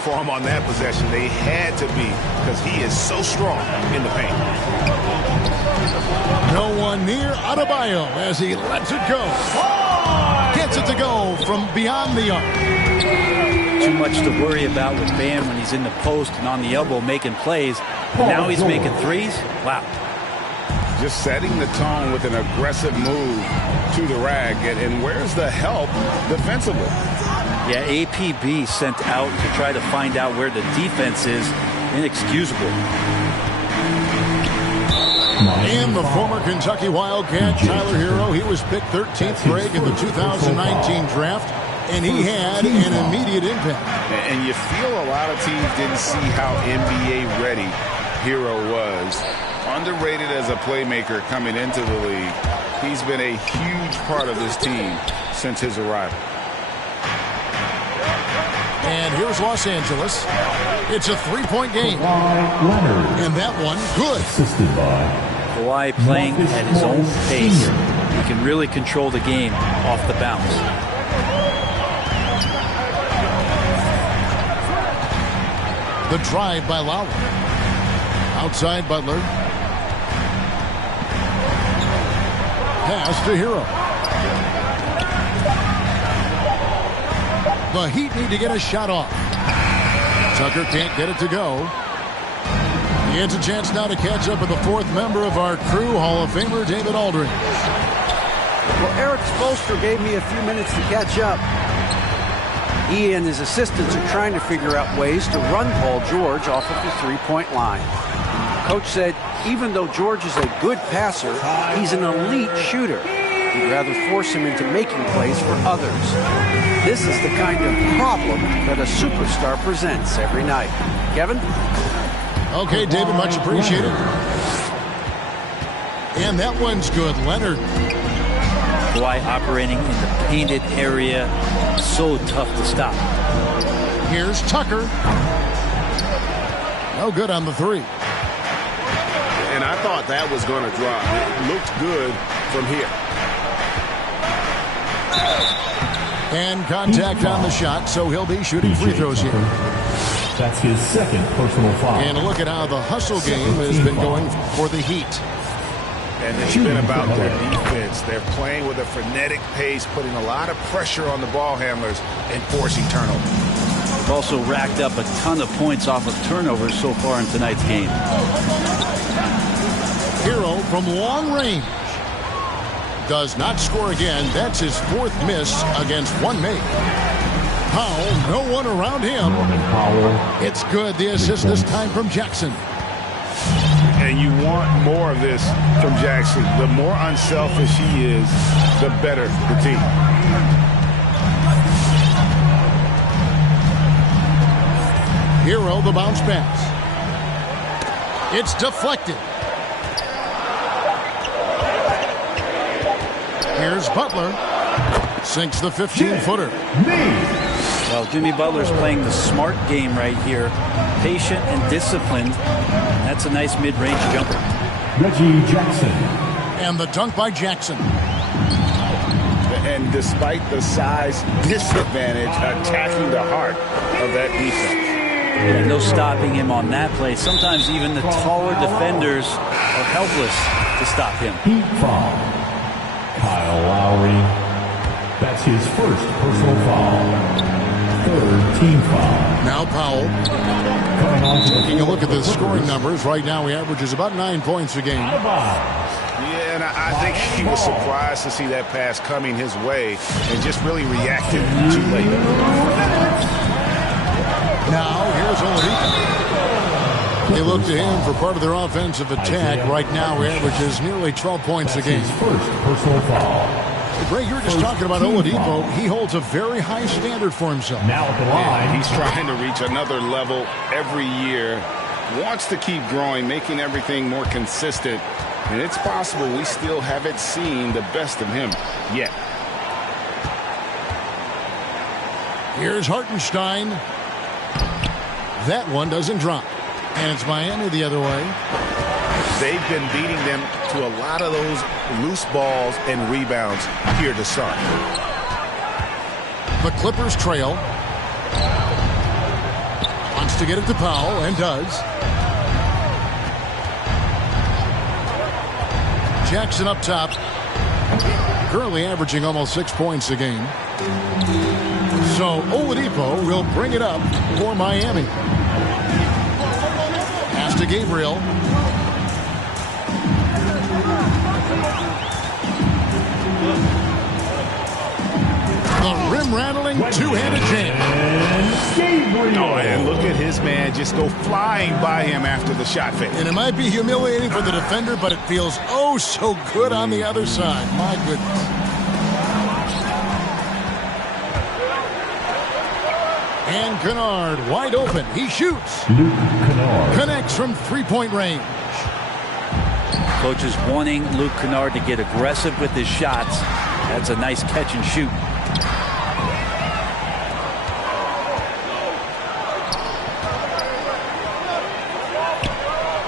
For him on that possession, they had to be, because he is so strong in the paint. No one near Adebayo as he lets it go. Gets it to go from beyond the arc. Too much to worry about with Bam when he's in the post and on the elbow making plays. But now he's making threes. Wow. Just setting the tone with an aggressive move to the rack. And where's the help defensively? Yeah, APB sent out to try to find out where the defense is. Inexcusable. And the former Kentucky Wildcat, Tyler Hero, he was picked 13th grade in the 2019 draft, and he had an immediate impact. And you feel a lot of teams didn't see how NBA ready Hero was. Underrated as a playmaker coming into the league. He's been a huge part of this team since his arrival. And here's Los Angeles. It's a three-point game. And that one, good. Kawhi playing at his own pace. He can really control the game off the bounce. The drive by Lowry. Outside Butler. Pass to Hero. The Heat need to get a shot off. Tucker can't get it to go. He has a chance now to catch up with the fourth member of our crew, Hall of Famer David Aldridge. Well, Eric Spoelstra gave me a few minutes to catch up. He and his assistants are trying to figure out ways to run Paul George off of the three-point line. Coach said even though George is a good passer, he's an elite shooter. He'd rather force him into making plays for others. This is the kind of problem that a superstar presents every night. Kevin? Okay, David, much appreciated. And that one's good. Leonard. Kawhi operating in the painted area. So tough to stop. Here's Tucker. No good on the three. And I thought that was going to drop. It looked good from here. And contact on the shot, so he'll be shooting free throws here. That's his second personal foul. And look at how the hustle game has been going for the Heat. And it's been about their defense. They're playing with a frenetic pace, putting a lot of pressure on the ball handlers and forcing turnovers. They've also racked up a ton of points off of turnovers so far in tonight's game. Hero from long range. Does not score again. That's his fourth miss against one make. Powell, no one around him. It's good. The assist this time from Jackson. And you want more of this from Jackson. The more unselfish he is, the better the team. Hero, the bounce pass. It's deflected. Here's Butler. Sinks the 15-footer. Well, Jimmy Butler's playing the smart game right here. Patient and disciplined. That's a nice mid-range jumper. Reggie Jackson. And the dunk by Jackson. And despite the size disadvantage, attacking the heart of that defense. Yeah, no stopping him on that play. Sometimes even the taller defenders are helpless to stop him. Heat foul. Kyle Lowry. That's his first personal foul. Third team foul. Now Powell. Taking a look at the scoring numbers. Right now he averages about 9 points a game. Yeah, and I think he was surprised to see that pass coming his way and just really reacted too late. Now here's Oladipo. They look to him for part of their offensive attack. Right now he averages nearly 12 points a game. First personal foul. Greg, you were just talking about Oladipo. He holds a very high standard for himself. Now at the line. He's trying to reach another level every year. Wants to keep growing, making everything more consistent. And it's possible we still haven't seen the best of him yet. Here's Hartenstein. That one doesn't drop. And it's Miami the other way. They've been beating them to a lot of those loose balls and rebounds here to start. The Clippers trail. to get it to Powell, and does. Jackson up top. Currently averaging almost 6 points a game. So Oladipo will bring it up for Miami. Pass to Gabriel. The rim-rattling two-handed jam. Oh, and look at his man just go flying by him after the shot fake. And it might be humiliating for the defender, but it feels oh so good on the other side. My goodness. And Kennard wide open. He shoots. Luke Kennard. Connects from three-point range. Coach is wanting Luke Kennard to get aggressive with his shots. That's a nice catch and shoot.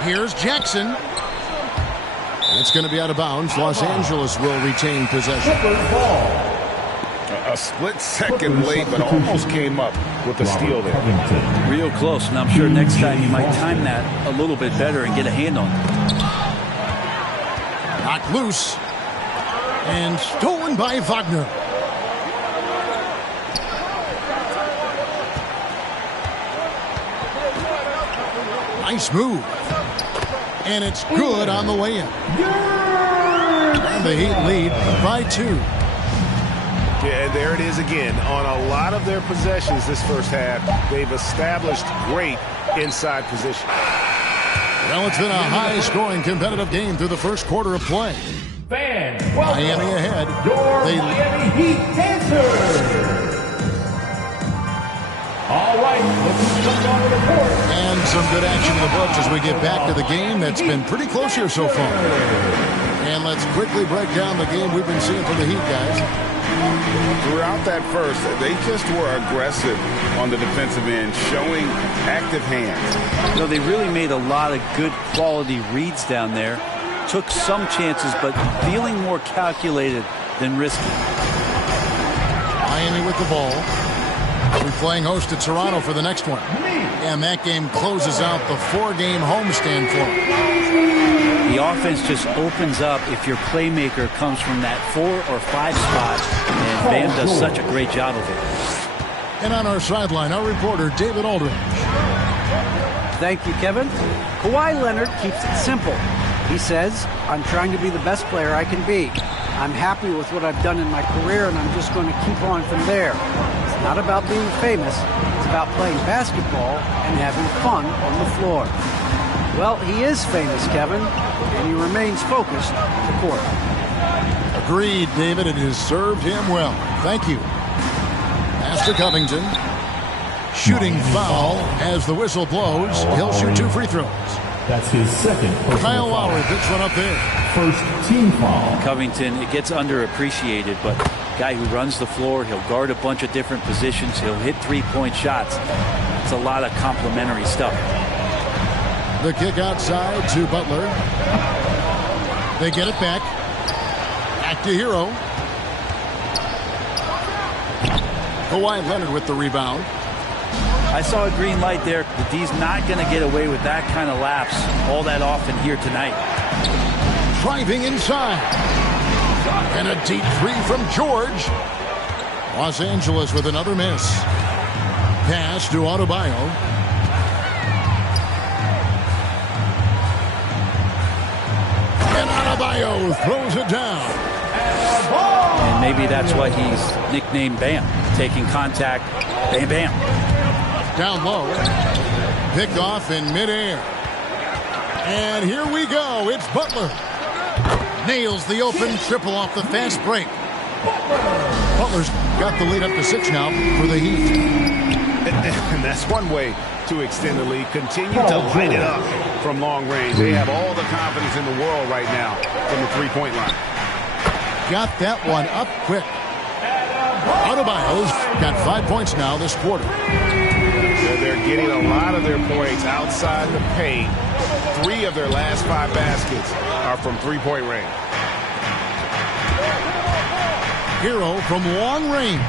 Here's Jackson. It's going to be out of bounds. Los Angeles will retain possession. A split second late, but almost came up with the steal there. Real close, and I'm sure next time you might time that a little bit better and get a hand on it. Knocked loose. And stolen by Wagner. Nice move. And it's good on the way in. And the Heat lead by 2. Yeah, and there it is again. On a lot of their possessions this first half, they've established great inside position. Well, it's been a high-scoring competitive game through the first quarter of play. Fans, Miami ahead. your Miami Heat Panthers. All right, looking to on the report. And some good action in the books as we get back to the game that's been pretty close here so far. And let's quickly break down the game we've been seeing from the Heat, guys. Throughout that first, they just were aggressive on the defensive end, showing active hands. You know, they really made a lot of good quality reads down there. Took some chances, but feeling more calculated than risky. Miami with the ball. We're playing host to Toronto for the next one. And that game closes out the 4-game homestand for them. The offense just opens up if your playmaker comes from that 4 or 5 spot, and Bam does such a great job of it. And on our sideline, our reporter, David Aldridge. Thank you, Kevin. Kawhi Leonard keeps it simple. He says, I'm trying to be the best player I can be. I'm happy with what I've done in my career, and I'm just going to keep on from there. It's not about being famous. It's about playing basketball and having fun on the floor. Well, he is famous, Kevin, and he remains focused on the court. Agreed, David. It has served him well. Thank you. Pass to Covington. Shooting foul as the whistle blows. He'll shoot 2 free throws. That's his second personal Kyle foul. Lowry picks one up there. First team foul. Covington, it gets underappreciated, but guy who runs the floor, he'll guard a bunch of different positions, he'll hit 3-point shots. It's a lot of complimentary stuff. The kick outside to Butler. They get it back. Back to Hero. Kawhi Leonard with the rebound. I saw a green light there. The D's not going to get away with that kind of lapse all that often here tonight. Driving inside. And a deep 3 from George. Los Angeles with another miss. Pass to Adebayo. And Adebayo throws it down. And maybe that's why he's nicknamed Bam. Taking contact, bam, bam. Down low. Picked off in midair. And here we go. It's Butler. Nails the open triple off the fast break. Butler's got the lead up to 6 now for the Heat. And that's one way to extend the lead. Continue to light it up from long range. They have all the confidence in the world right now from the 3-point line. Got that one up quick. Adebayo's got 5 points now this quarter. They're getting a lot of their points outside the paint. 3 of their last 5 baskets are from 3-point range. Hero from long range.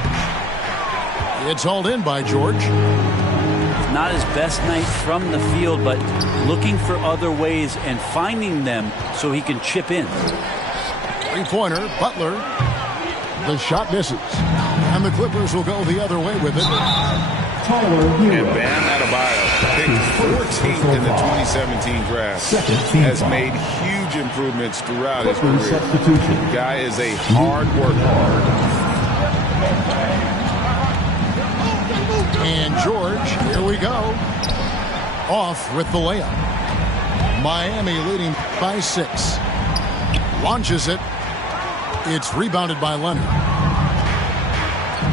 It's hauled in by George. Not his best night from the field, but looking for other ways and finding them so he can chip in. Three-pointer, Butler. The shot misses. And the Clippers will go the other way with it. And Bam Adebayo, picked 14th in the 2017 draft, has made huge improvements throughout his career. The guy is a hard worker. And George, here we go. Off with the layup. Miami leading by 6. Launches it. It's rebounded by Leonard.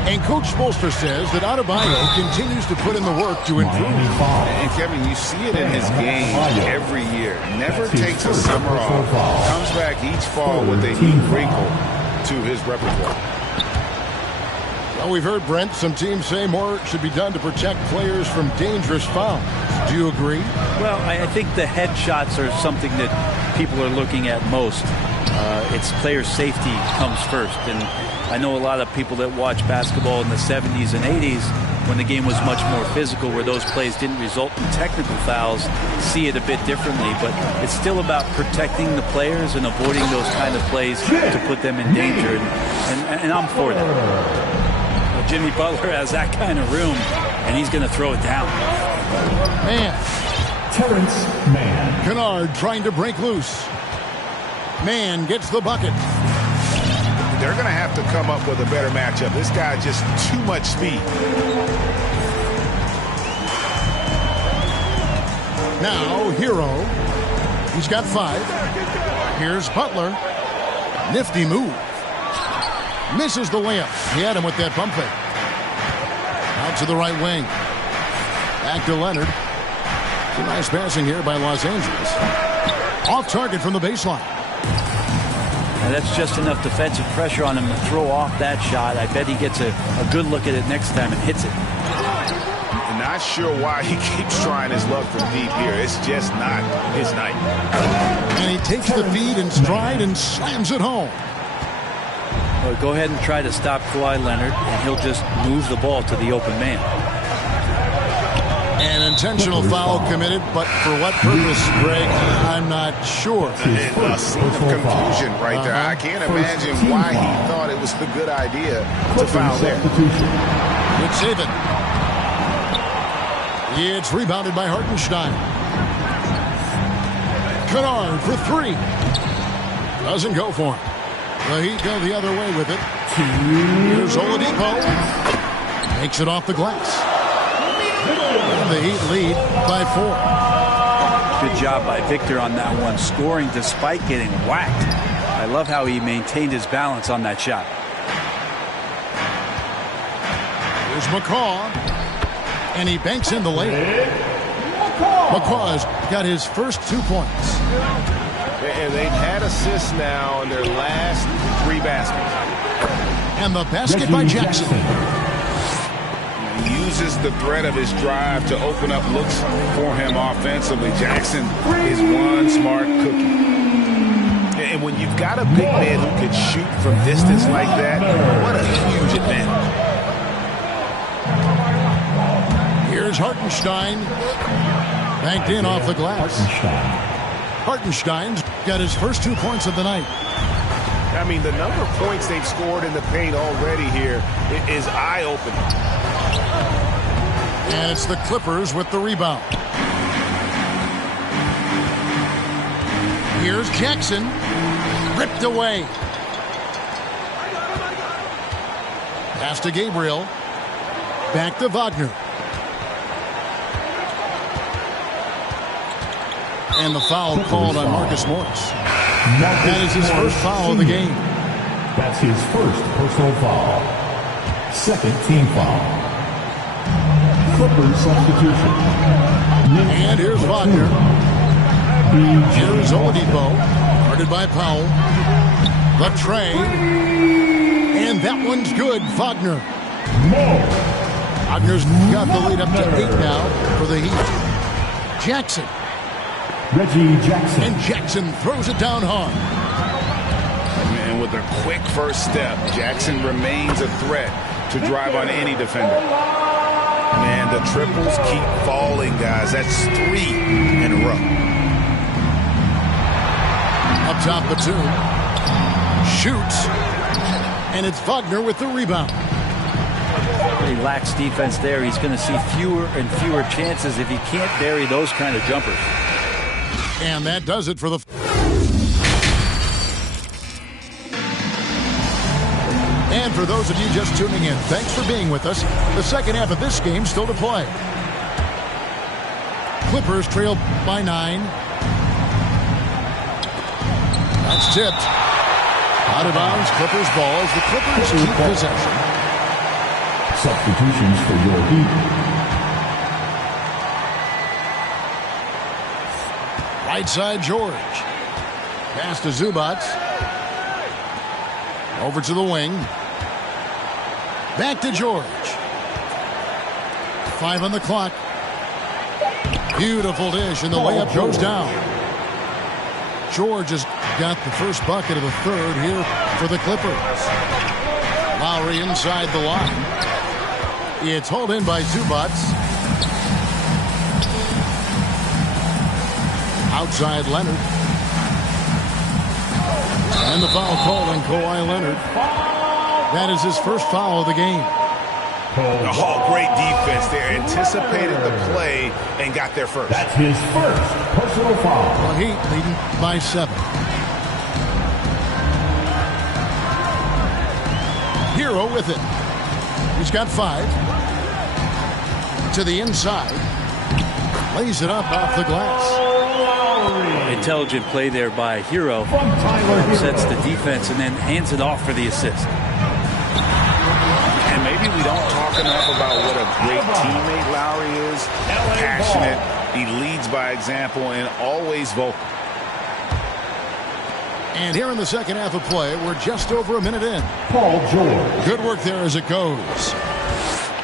And Coach Spoelstra says that Adebayo continues to put in the work to improve. And Kevin, you see it in his game every year. Never takes a summer off. Comes back each fall with a new wrinkle to his repertoire. Well, we've heard, Brent, some teams say more should be done to protect players from dangerous fouls. Do you agree? Well, I think the head shots are something that people are looking at most. It's player safety comes first. And I know a lot of people that watch basketball in the 70s and 80s when the game was much more physical, where those plays didn't result in technical fouls, see it a bit differently. But it's still about protecting the players and avoiding those kind of plays to put them in danger. And I'm for that. Well, Jimmy Butler has that kind of room, and he's going to throw it down. Man. Terrence Mann. Kennard trying to break loose. Mann gets the bucket. They're going to have to come up with a better matchup. This guy just too much speed. Now, Hero. He's got 5. Here's Butler. Nifty move. Misses the layup. He had him with that pump fake. Out to the right wing. Back to Leonard. Some nice passing here by Los Angeles. Off target from the baseline. Now that's just enough defensive pressure on him to throw off that shot. I bet he gets a good look at it next time and hits it. Not sure why he keeps trying his luck from deep here. It's just not his night. And he takes the feed in stride and slams it home. Well, go ahead and try to stop Kawhi Leonard, and he'll just move the ball to the open man. An intentional foul committed, but for what purpose, Greg, I'm not sure. A scene of confusion right there. I can't imagine why he thought it was a good idea to foul there. Good save it. It's rebounded by Hartenstein. Kennard for 3. Doesn't go for him. The Heat go the other way with it. Here's Oladipo. Makes it off the glass. And the Heat lead by 4. Good job by Victor on that one, scoring despite getting whacked. I love how he maintained his balance on that shot. Here's McCaw. And he banks in the layup. McCaw's got his first 2 points. And they've had assists now in their last 3 baskets. And the basket by Jackson. He uses the threat of his drive to open up looks for him offensively. Jackson is one smart cookie. And when you've got a big man who can shoot from distance like that, what a huge advantage. Here's Hartenstein. Banked in off the glass. Hartenstein's got his first 2 points of the night. I mean, the number of points they've scored in the paint already here is eye-opening. And it's the Clippers with the rebound. Here's Jackson. Ripped away. Pass to Gabriel. Back to Wagner. And the foul called on Marcus Morris. That is his first foul of the game. That's his first personal foul. Second team foul. Clippers substitution. And here's Wagner. Here's Oladipo. Guarded by Powell. The tray. And that one's good. Wagner. Wagner's got the lead up to 8 now for the Heat. Jackson. Reggie Jackson. And Jackson throws it down hard. And with a quick first step, Jackson remains a threat to drive on any defender. Man, the triples keep falling, guys. That's 3 in a row. Up top, Batum. Shoots. And it's Wagner with the rebound. He lacks defense there. He's going to see fewer and fewer chances if he can't bury those kind of jumpers. And that does it for the... And for those of you just tuning in, thanks for being with us. The second half of this game still to play. Clippers trail by 9. That's tipped. Out of bounds, Clippers ball as the Clippers keep possession. Substitutions for your Heat. Right side, George. Pass to Zubac. Over to the wing. Back to George. 5 on the clock. Beautiful dish, and the layup goes down. George has got the first bucket of the third here for the Clippers. Lowry inside the line. It's hauled in by Zubac. Outside Leonard. And the foul called on Kawhi Leonard. That is his first foul of the game. Oh, great defense there. Anticipated the play and got there first. That's his first personal foul. The Heat leading by 7. Hero with it. He's got 5. To the inside. Lays it up off the glass. Intelligent play there by Hero. Sets the defense and then hands it off for the assist. And maybe we don't talk enough about what a great teammate Lowry is. Passionate. He leads by example and always vocal. And here in the second half of play, we're just over a minute in. Paul George. Good work there as it goes.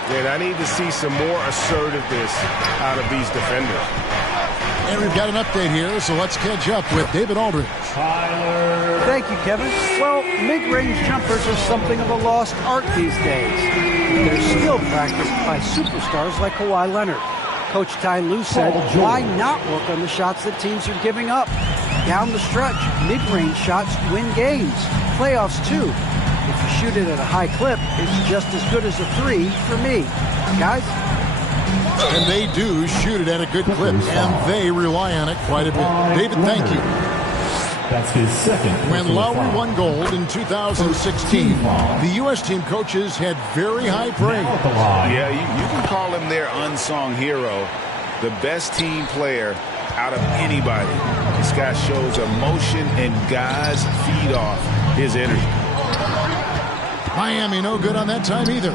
And I need to see some more assertiveness out of these defenders. And we've got an update here, so let's catch up with David Aldridge. Thank you, Kevin. Well, mid-range jumpers are something of a lost art these days. They're still practiced by superstars like Kawhi Leonard. Coach Ty Lue said, why not work on the shots that teams are giving up? Down the stretch, mid-range shots win games. Playoffs, too. If you shoot it at a high clip, it's just as good as a 3 for me. Guys? And they do shoot it at a good clip, and they rely on it quite a bit. David, thank you. That's his second. When Lowry won gold in 2016, the U.S. team coaches had very high praise. Yeah, you can call him their unsung hero, the best team player out of anybody. This guy shows emotion, and guys feed off his energy. Miami no good on that time either.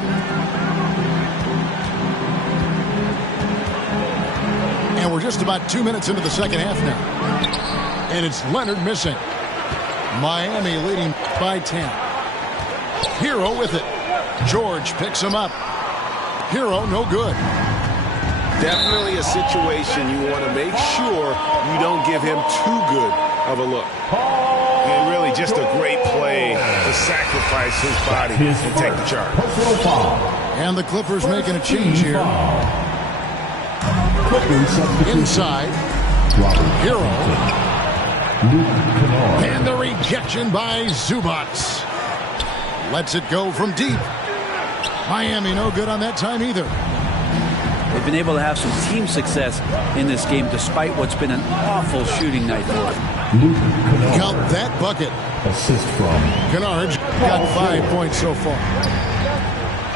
And we're just about 2 minutes into the second half now. And it's Leonard missing. Miami leading by 10. Hero with it. George picks him up. Hero no good. Definitely a situation you want to make sure you don't give him too good of a look. And really just a great play to sacrifice his body and take the charge. And the Clippers making a change here. Inside. Hero. And the rejection by Zubac. Lets it go from deep. Miami no good on that time either. They've been able to have some team success in this game despite what's been an awful shooting night for them. Count that bucket. Assist from Kennard got 5 points so far.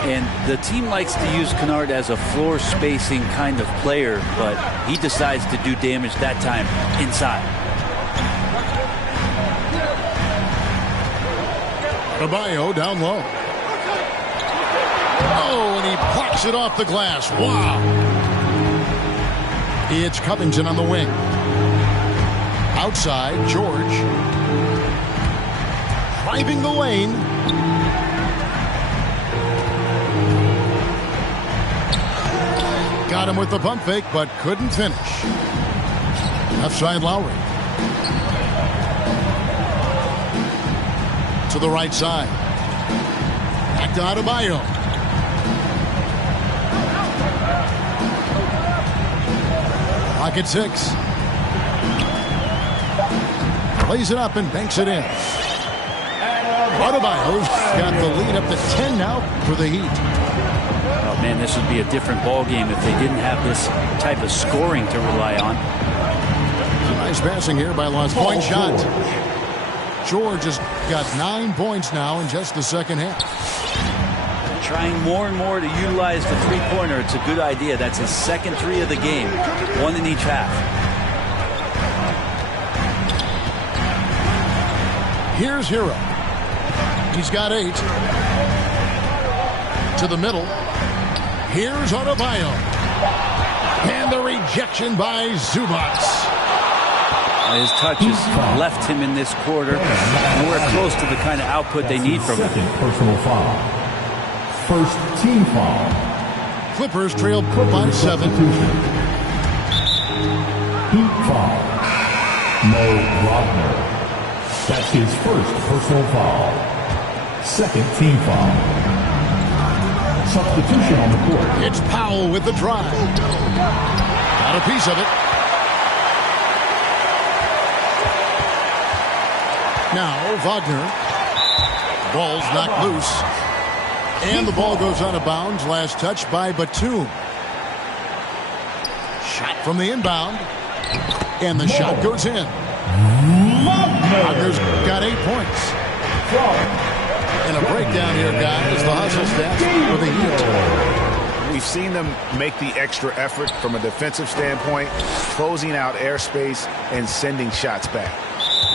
And the team likes to use Kennard as a floor spacing kind of player, but he decides to do damage that time inside. Adebayo down low. Oh, and he blocks it off the glass. Wow. It's Covington on the wing. Outside, George. Driving the lane. Got him with the pump fake, but couldn't finish. Left side, Lowry. To the right side. Back to Adebayo. Clock at 6. Plays it up and banks it in. Adebayo's got the lead up to 10 now for the Heat. Oh, man, this would be a different ball game if they didn't have this type of scoring to rely on. Nice passing here by Lost. Point shot. George has got 9 points now in just the second half. Trying more and more to utilize the three-pointer. It's a good idea. That's his second 3 of the game. 1 in each half. Here's Hero. He's got 8. To the middle. Here's Adebayo. And the rejection by Zubac. His touches left him in this quarter. Nowhere close to the kind of output they need from him. Personal foul. First team foul. Clippers trailed by 7. Heat foul. Mo Wagner. That's his first personal foul. Second team foul. Substitution on the court. It's Powell with the drive. Got a piece of it. Now Wagner. Ball's knocked loose. And the ball goes out of bounds. Last touch by Batum. Shot from the inbound. And the shot goes in. Wagner's got 8 points. And a breakdown here, guys. The hustle stats for the Heat. We've seen them make the extra effort from a defensive standpoint, closing out airspace and sending shots back.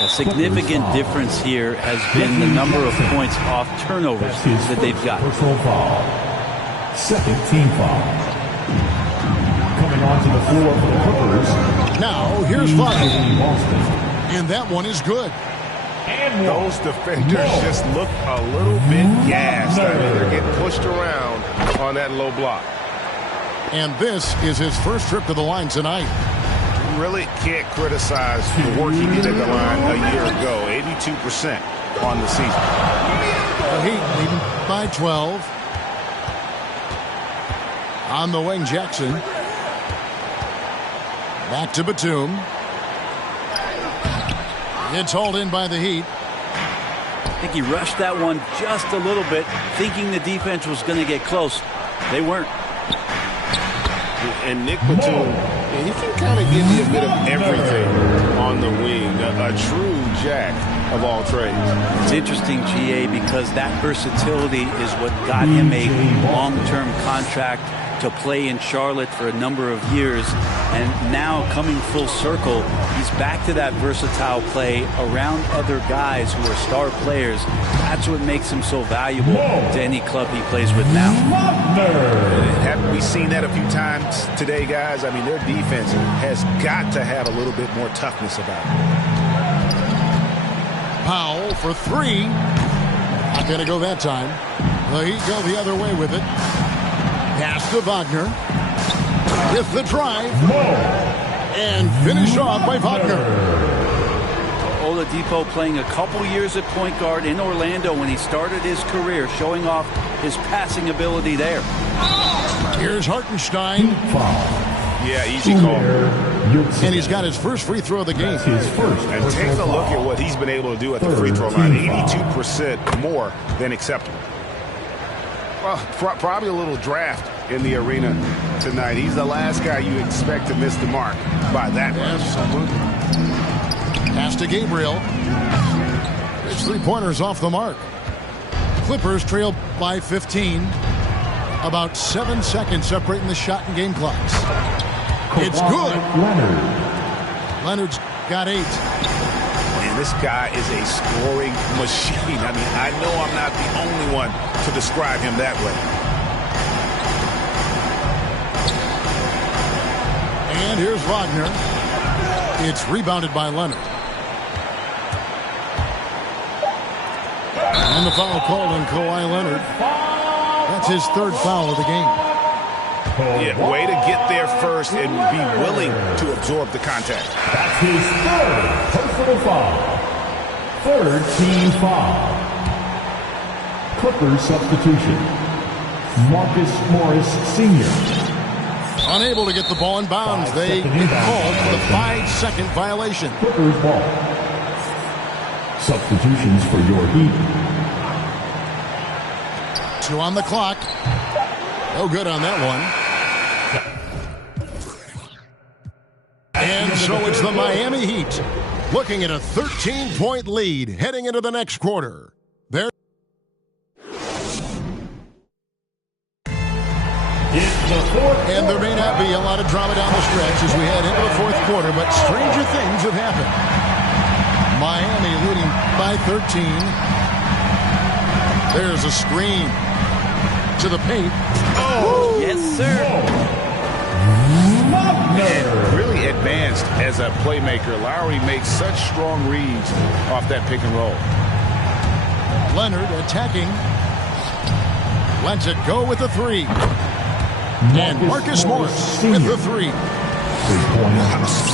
A significant difference here has been the number of points off turnovers that they've got. Personal foul. Second team foul. Coming onto the floor for the Clippers. Now here's Wagner. And that one is good. Those defenders just look a little bit gassed. I mean, they're getting pushed around on that low block. And this is his first trip to the line tonight. Really can't criticize the work he did at the line a year ago. 82% on the season. The Heat leading by 12. On the wing, Jackson. Back to Batum. It's hauled in by the Heat. I think he rushed that one just a little bit, thinking the defense was going to get close. They weren't. And Nick Batum, he can kind of give you a bit of everything on the wing. A true jack of all trades. It's interesting, GA, because that versatility is what got him a long-term contract to play in Charlotte for a number of years. And now coming full circle, he's back to that versatile play around other guys who are star players. That's what makes him so valuable to any club he plays with now. Haven't we seen that a few times today, guys? I mean, their defense has got to have a little bit more toughness about it. Powell for 3. Not going to go that time. The Heat go the other way with it. Pass to Wagner. With the drive. And finish off by Wagner. Oladipo playing a couple years at point guard in Orlando when he started his career, showing off his passing ability there. Here's Hartenstein. Yeah, easy call. And he's got his first free throw of the game. And take a look at what he's been able to do at the free throw line. 82% more than acceptable. Well, probably a little draft in the arena tonight. He's the last guy you expect to miss the mark by that much. Absolutely. Pass to Gabriel. His three-pointers off the mark. Clippers trail by 15. About 7 seconds separating the shot and game clocks. It's good. Leonard's got 8. And this guy is a scoring machine. I mean, I know I'm not the only one to describe him that way. And here's Wagner. It's rebounded by Leonard. And the foul called on Kawhi Leonard. That's his 3rd foul of the game. Yeah, way to get there first and be willing to absorb the contact. That's his 3rd personal foul. 3rd team foul. Clippers substitution. Marcus Morris Sr. Unable to get the ball in bounds. They get called for the 5-second violation. Clippers ball. Substitutions for your Heat. 2 on the clock. No good on that one. And so it's the Miami Heat looking at a 13-point lead heading into the next quarter. There. And there may not be a lot of drama down the stretch as we head into the fourth quarter, but stranger things have happened. Miami leading by 13. There's a screen to the paint. Oh, yes, sir. And really advanced as a playmaker. Lowry makes such strong reads off that pick and roll. Leonard attacking. Lets it go with the 3. And Marcus Morris with the 3.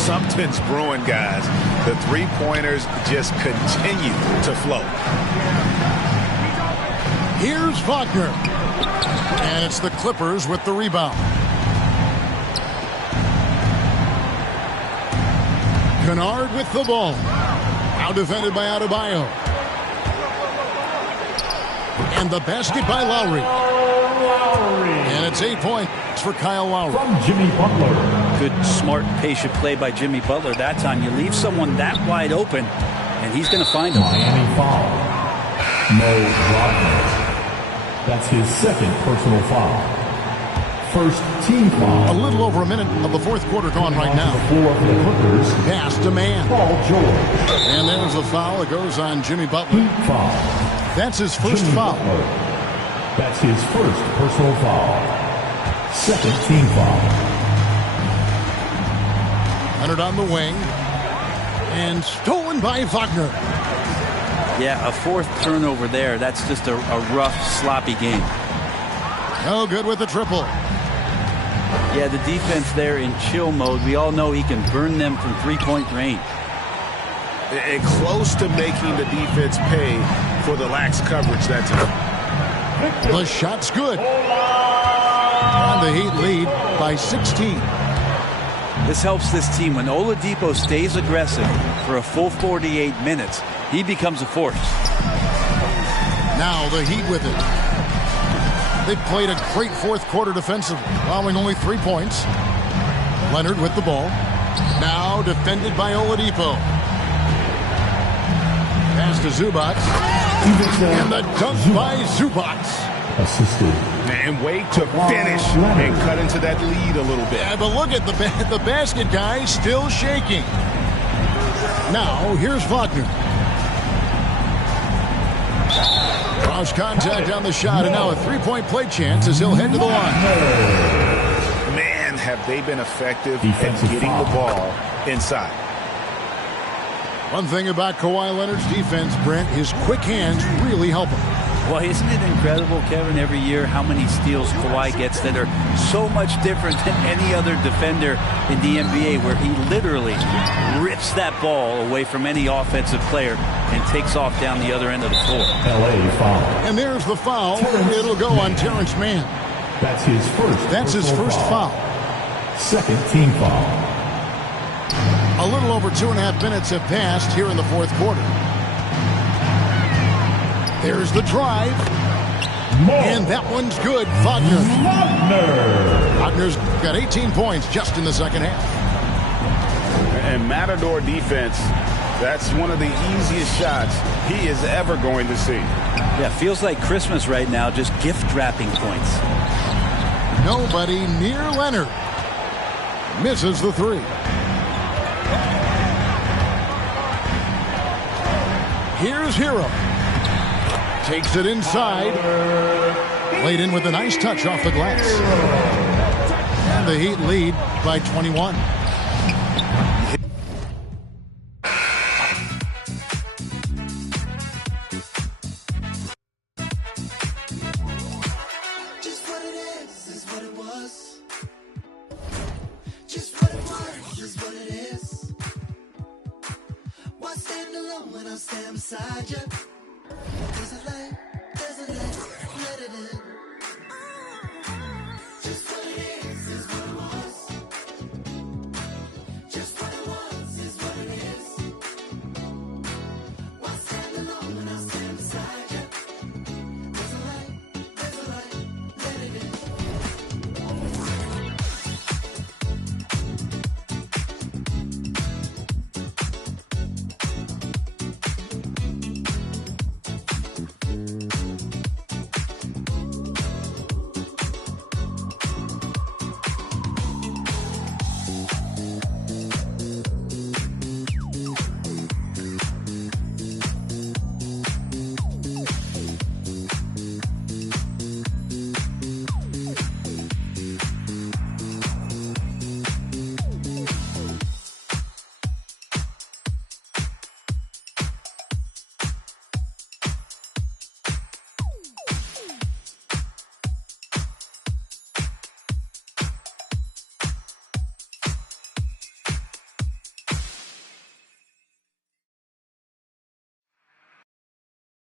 Something's brewing, guys. The three-pointers just continue to flow. Here's Wagner. And it's the Clippers with the rebound. Kennard with the ball. Now defended by Adebayo. And the basket by Lowry. And it's 8 points for Kyle Lowry. From Jimmy Butler. Good, smart, patient play by Jimmy Butler. That time you leave someone that wide open, and he's going to find him. Miami foul. Mo Wagner. That's his second personal foul. First team foul. A little over a minute of the fourth quarter gone right now. The floor for the Clippers. Pass to man. Paul George. And there's a foul that goes on Jimmy Butler. Heat foul. That's his first Jimmy foul. Butler. That's his first personal foul. Second team foul. Leonard on the wing. And stolen by Wagner. Yeah, a fourth turnover there. That's just a rough, sloppy game. No good with the triple. Yeah, the defense there in chill mode. We all know he can burn them from three-point range. And close to making the defense pay for the lax coverage that time. The shot's good. And the Heat lead by 16. This helps this team. When Oladipo stays aggressive for a full 48 minutes, he becomes a force. Now the Heat with it. They played a great fourth quarter defensively, allowing only 3 points. Leonard with the ball. Now defended by Oladipo. Pass to Zubac. And the dunk by Zubac. Assisted. And wait to finish and cut into that lead a little bit. Yeah, but look at the basket guy still shaking. Now here's Wagner. Draws contact on the shot, and now a three-point play chance as he'll head to the line. Man, have they been effective Defensive at getting foul. the ball inside. One thing about Kawhi Leonard's defense, Brent, his quick hands really help him. Well, isn't it incredible, Kevin, every year how many steals Kawhi gets that are so much different than any other defender in the NBA, where he literally rips that ball away from any offensive player and takes off down the other end of the floor. LA foul. And there's the foul. It'll go on Terrence Mann. That's his first. That's his first foul. Second team foul. A little over 2.5 minutes have passed here in the fourth quarter. There's the drive. And that one's good. Wagner. Wagner's got 18 points just in the second half. And Matador defense, that's one of the easiest shots he is ever going to see. Yeah, feels like Christmas right now, just gift wrapping points. Nobody near Leonard. Misses the 3. Here's Hero. Takes it inside. Played in with a nice touch off the glass. And the Heat lead by 21. Just what it is what it was. Just what it was is what it is. Why stand alone when I stand beside you? There's a light, let it in. Just what it is what it was. Lowry.